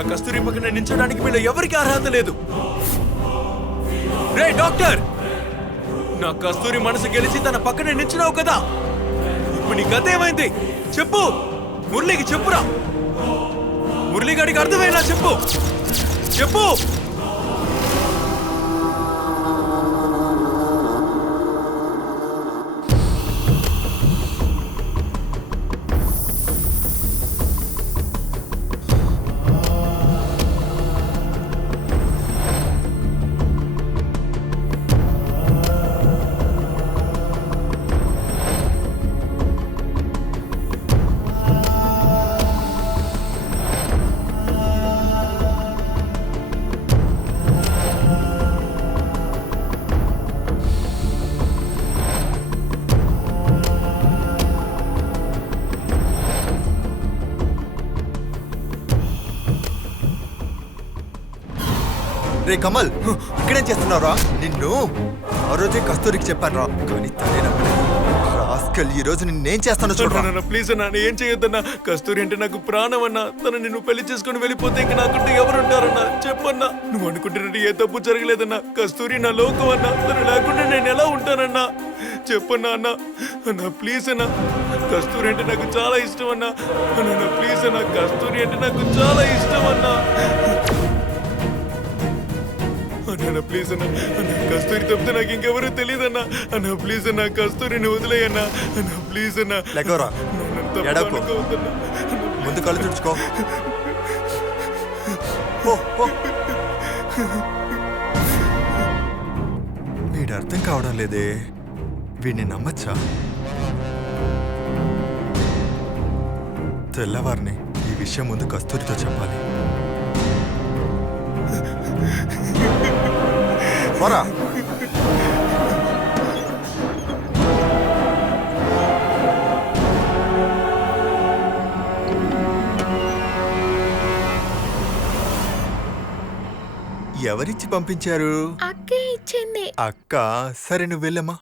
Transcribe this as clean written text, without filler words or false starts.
నా కస్తూరి పక్కన నించడానికి వీళ్ళు ఎవరికి అర్హత లేదు. రే డాక్టర్, నా కస్తూరి మనసు గెలిచి తన పక్కన నించున్నావు కదా, ఇప్పుడు నీ గత ఏమైంది చెప్పు. మురళికి చెప్పురా, మురళిగాడికి అర్థమైనా చెప్పు చెప్పు. రే కమల్, ఇక్కడేం చేస్తున్నావురా? నిన్ను ఆ రోజే కస్తూరికి చెప్పాను రా, కానీ తనే నమ్మలేదు. రాస్కల్, ఈ రోజు నిన్నేం చేస్తానో చూడరా. ప్లీజ్ అన్నా, ఏం చేయొద్దన్నా. కస్తూరి అంటే నాకు ప్రాణం అన్నా. తను నిన్ను పెళ్లి చేసుకుని వెళ్ళిపోతే ఇంక నాకుంటే ఎవరుంటారన్నా చెప్పన్నా. నువ్వు అనుకుంటున్నట్టు ఏ తప్పు జరగలేదన్నా. కస్తూరి నా లోకం అన్నా. తను లేకుండా నేను ఎలా ఉంటానన్నా చెప్పన్నా అన్నా. అన్నా ప్లీజ్ అన్నా, కస్తూరి అంటే నాకు చాలా ఇష్టం అన్నా. అన్నా ప్లీజ్ అన్నా, కస్తూరి అంటే నాకు చాలా ఇష్టం అన్నా. అన్నా ప్లీజ్ అన్నా, అన్నా కస్తూరి తప్పితే నాకు ఇంకెవరూ తెలియదన్నా. అన్నా ప్లీజ్ అన్నా, కస్తూరిని వదిలేయన్నా. అన్నా ప్లీజ్ అన్నా. లెగవరా, ముందు కళ్ళు తుడుచుకో. వీడు అర్థం కావడం లేదే. వీడిని నమ్మచ్చా? తెల్లవారిని ఈ విషయం ముందు కస్తూరితో చెప్పాలి. పోరా. ఎవరిచ్చి పంపించారు? అక్కే ఇచ్చింది. అక్క, సరే నువ్వు వెళ్ళమ్మా.